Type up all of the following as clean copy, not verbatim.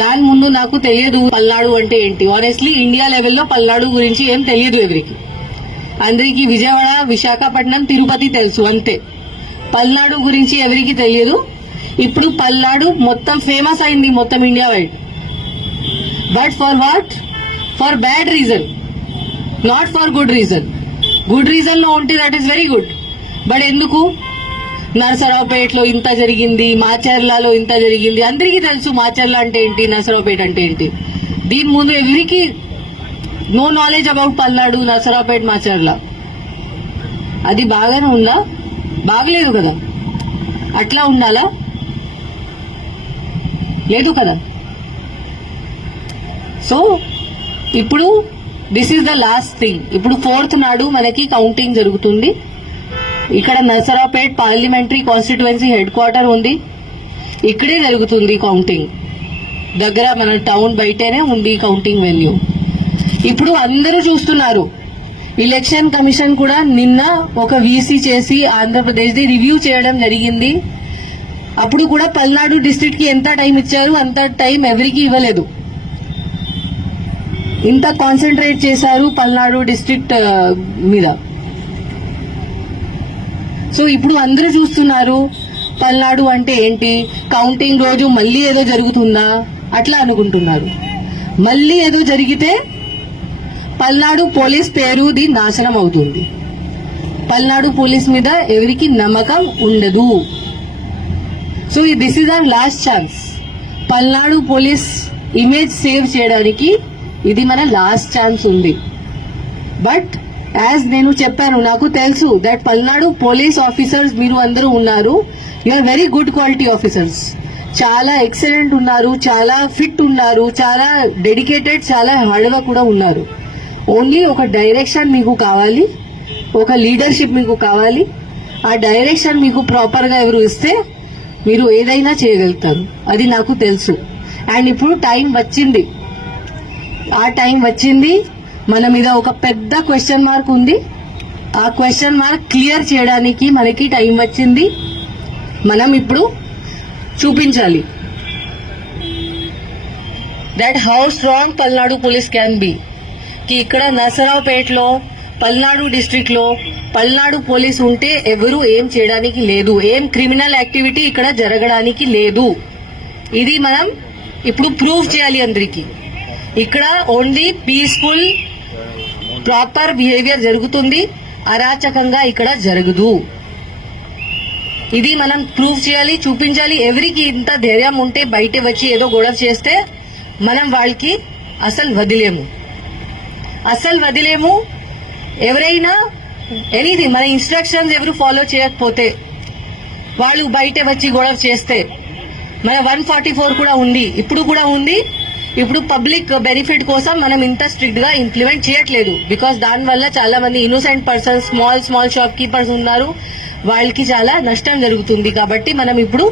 దాని ముందు నాకు తెలియదు పల్నాడు అంటే ఏంటి. ఆనెస్ట్లీ ఇండియా లెవెల్లో పల్నాడు గురించి ఏం తెలియదు ఎవరికి. అందరికి విజయవాడ, విశాఖపట్నం, తిరుపతి తెలుసు అంతే. పల్నాడు గురించి ఎవరికి తెలియదు. ఇప్పుడు పల్నాడు మొత్తం ఫేమస్ అయింది మొత్తం India wide. But for what? For bad reason, not for good reason. Good reason లో ఉంటే that is very good. But ఎందుకు? నరసరావుపేటలో ఇంత జరిగింది, మాచర్లలో ఇంత జరిగింది. అందరికీ తెలుసు మాచర్ల అంటే ఏంటి, నరసరావుపేట అంటే ఏంటి. దీని ముందు ఎవరికి no knowledge about Palnadu, Narasaraopet, Macherla. అది బాగానే ఉందా? బాగలేదు కదా. అట్లా ఉండాలా? లేదు కదా. సో ఇప్పుడు this is the last thing. ఇప్పుడు 4th నాడు మనకి కౌంటింగ్ జరుగుతుంది. ఇక్కడ Narasaraopet parliamentary constituency head quarter ఉంది. ఇక్కడే జరుగుతుంది కౌంటింగ్. దగ్గర మన టౌన్ బయటనే ఉంది కౌంటింగ్ వెన్యూ. ఇప్పుడు అందరూ చూస్తున్నారు. ఎలక్షన్ కమిషన్ కూడా నిన్న ఒక వీసీ చేసి ఆంధ్రప్రదేశ్ ది రివ్యూ చేయడం జరిగింది. అప్పుడు కూడా పల్నాడు డిస్ట్రిక్ట్ కి ఎంత టైం ఇచ్చారు, అంత టైం ఎవరికి ఇవ్వలేదు. ఇంత కాన్సన్ట్రేట్ చేశారు పల్నాడు డిస్ట్రిక్ట్ మీద. సో ఇప్పుడు అందరూ చూస్తున్నారు పల్నాడు అంటే ఏంటి. కౌంటింగ్ రోజు మళ్ళీ ఏదో జరుగుతుందా అట్లా అనుకుంటున్నారు. మళ్ళీ ఏదో జరిగితే పల్నాడు పోలీస్ పేరుది నాశనం అవుతుంది. పల్నాడు పోలీస్ మీద ఎవరికి నమ్మకం ఉండదు. So this is our last chance. Palnadu police image save చేయడానికి ఇది మన లాస్ట్ ఛాన్స్ ఉంది. బట్ యాజ్ నేను చెప్పాను, నాకు తెలుసు దట్ పల్నాడు పోలీస్ ఆఫీసర్స్ మీరు అందరూ ఉన్నారు. You are very good quality officers. చాలా ఎక్సలెంట్ ఉన్నారు, చాలా ఫిట్ ఉన్నారు, చాలా డెడికేటెడ్, చాలా హార్డ్ వర్క్ కూడా ఉన్నారు. ఓన్లీ ఒక డైరెక్షన్ మీకు కావాలి, ఒక లీడర్షిప్ మీకు కావాలి. ఆ డైరెక్షన్ మీకు ప్రాపర్ గా ఎవరు ఇస్తే మీరు ఏదైనా చేయగలుగుతారు. అది నాకు తెలుసు. అండ్ ఇప్పుడు టైం వచ్చింది. ఆ టైం వచ్చింది. మన మీద ఒక పెద్ద క్వశ్చన్ మార్క్ ఉంది. ఆ క్వశ్చన్ మార్క్ క్లియర్ చేయడానికి మనకి టైం వచ్చింది. మనం ఇప్పుడు చూపించాలి that how strong Palnadu police can be. కి ఇక్కడ నరసరావుపేటలో, పల్నాడు డిస్ట్రిక్ట్ లో పల్నాడు పోలీస్ ఉంటే ఎవరు ఏం చేయడానికి లేదు. ఏం క్రిమినల్ యాక్టివిటీ ఇక్కడ జరగడానికి లేదు. ఇది మనం ఇప్పుడు ప్రూవ్ చేయాలి అందరికి. ఇక్కడ ఓన్లీ పీస్ఫుల్ ప్రాపర్ బిహేవియర్ జరుగుతుంది. అరాచకంగా ఇక్కడ జరగదు. ఇది మనం ప్రూవ్ చేయాలి, చూపించాలి. ఎవరికి ఇంత ధైర్యం ఉంటే బయట వచ్చి ఏదో గొడవ చేస్తే మనం వాళ్ళకి అసలు వదిలేము. ఎవరైనా ఎనీథింగ్ మన ఇన్స్ట్రక్షన్స్ ఎవరు ఫాలో చేయకపోతే, వాళ్ళు బయట వచ్చి గొడవ చేస్తే, మన 144 కూడా ఉంది, ఇప్పుడు కూడా ఉంది. ఇప్పుడు పబ్లిక్ బెనిఫిట్ కోసం మనం ఇంత స్ట్రిక్ట్ గా ఇంప్లిమెంట్ చేయట్లేదు. బికాస్ దానివల్ల చాలా మంది innocent persons, small shop keepers ఉన్నారు. వాళ్ళకి చాలా నష్టం జరుగుతుంది. కాబట్టి మనం ఇప్పుడు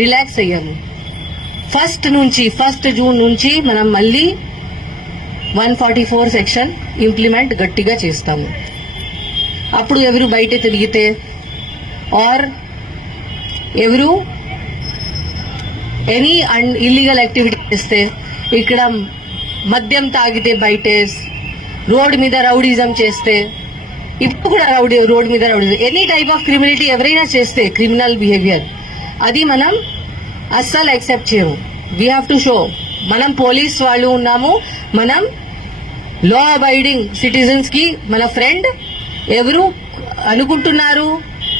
రిలాక్స్ అయ్యాము. 1 జూన్ నుంచి మనం మళ్ళీ 144 సెక్షన్ ఇంప్లిమెంట్ గట్టిగా చేస్తాము. అప్పుడు ఎవరు బయట తిరిగితే ఆర్ ఎవరు ఎనీ ఇల్లీగల్ యాక్టివిటీ చేస్తే, ఇక్కడ మద్యం తాగితే బయటే, రోడ్ మీద రౌడీజం చేస్తే, ఇప్పుడు కూడా రోడ్ మీద rowdyism, any type of criminality ఎవరైనా చేస్తే, క్రిమినల్ బిహేవియర్, అది మనం అస్సలు యాక్సెప్ట్ చేయము. వీ హ్యావ్ టు షో మనం పోలీస్ వాళ్ళు ఉన్నాము. మనం లా అబైడింగ్ సిటిజన్స్ కి మన ఫ్రెండ్. ఎవరు అనుకుంటున్నారు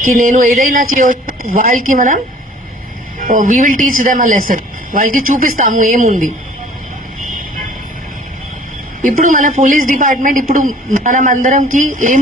కి నేను ఏదైనా చేయవచ్చు, వాళ్ళకి మనం we will teach them a lesson. వాళ్ళకి చూపిస్తాము ఏముంది. ఇప్పుడు మన పోలీస్ డిపార్ట్మెంట్ ఇప్పుడు మనం అందరంకి ఏం